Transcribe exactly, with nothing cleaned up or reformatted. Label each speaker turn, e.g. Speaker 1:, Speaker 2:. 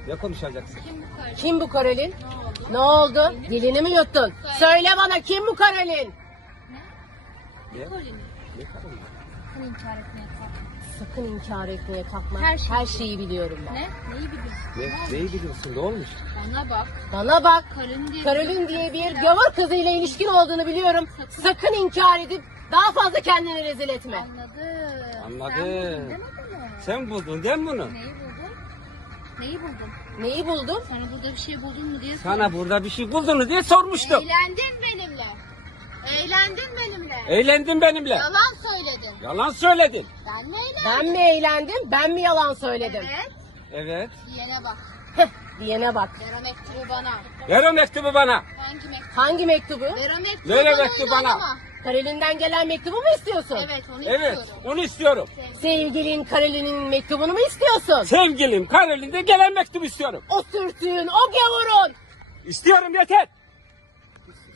Speaker 1: Ne konuşacaksın?
Speaker 2: Kim bu kardeşim?
Speaker 3: Kim bu Karolin?
Speaker 2: Ne oldu?
Speaker 3: Ne oldu? Dilini mi yuttun? Söyle bana, kim bu Karolin?
Speaker 1: Ne?
Speaker 2: Kolini.
Speaker 1: Ne karın?
Speaker 2: Sakın inkar etmeye kalkma.
Speaker 3: Sakın inkar etmeye kalkma.
Speaker 2: Her şeyi
Speaker 3: Her şeyi biliyorum ben.
Speaker 2: Ne? Neyi biliyorsun?
Speaker 1: Ne? Neyi biliyorsun? Ne olmuş?
Speaker 2: Bana bbak.
Speaker 3: Bana bak.
Speaker 2: Karın diye.
Speaker 3: Karolin diye bir gavur kızıyla ilişkin olduğunu biliyorum.
Speaker 2: Sakın.
Speaker 3: Sakın inkar edip daha fazla kendini rezil etme.
Speaker 2: Anladım.
Speaker 1: Anladım.
Speaker 2: Sen buldun demedin mi?
Speaker 1: Sen buldun değil mi bunu?
Speaker 2: Neyi buldun? Neyi buldun?
Speaker 3: Neyi buldun?
Speaker 2: Sana burada bir şey buldun mu diye
Speaker 1: Sana burada bir şey buldun diye sormuştum.
Speaker 2: Eğlendin benimle. Eğlendin benimle.
Speaker 1: Eğlendin benimle.
Speaker 2: Yalan söyledin.
Speaker 1: Yalan söyledin.
Speaker 2: Ben mi eğlendim?
Speaker 3: Ben mi eğlendim, ben mi yalan söyledim?
Speaker 2: Evet.
Speaker 1: Evet.
Speaker 2: Diyene bak.
Speaker 3: Heh, diyene bak.
Speaker 2: Ver o mektubu bana.
Speaker 1: Ver o mektubu bana.
Speaker 2: Hangi mektubu?
Speaker 3: Hangi mektubu?
Speaker 2: Ver o mektubu
Speaker 1: Ver o
Speaker 2: bana,
Speaker 1: mektubu bana.
Speaker 2: oynama.
Speaker 3: Karolin'den gelen mektubu mu istiyorsun?
Speaker 2: Evet onu
Speaker 1: Evet.
Speaker 2: istiyorum.
Speaker 1: Onu istiyorum.
Speaker 3: Sevgilin Karolin'in mektubunu mu istiyorsun?
Speaker 1: Sevgilim Karolinde gelen mektubu istiyorum.
Speaker 3: O sürtüğün, o gavurun.
Speaker 1: İstiyorum yeter.